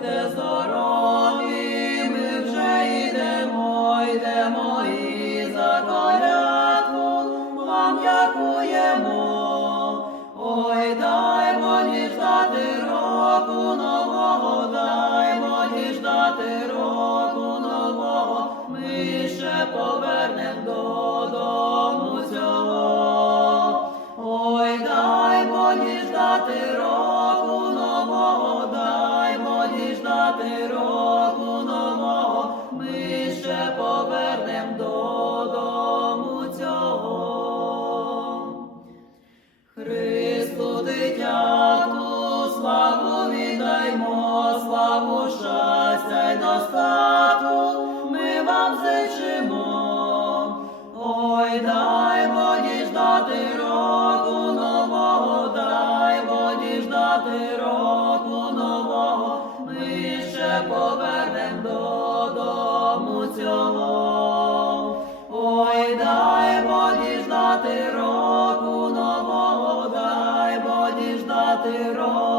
будьте здорові, ми вже йдемо, йдемо і за колядку вам дякуємо, ой, дай діждати року нового, дай діждати року нового, ми ще повернемо додому ой, дай діждати року. ти року нового, ми ще повернем додому цього. Христу дитяту, славу віддаймо, славу щастя й достатку ми вам зичимо, ой дай діждати року нового, дай діждати року. Діждати року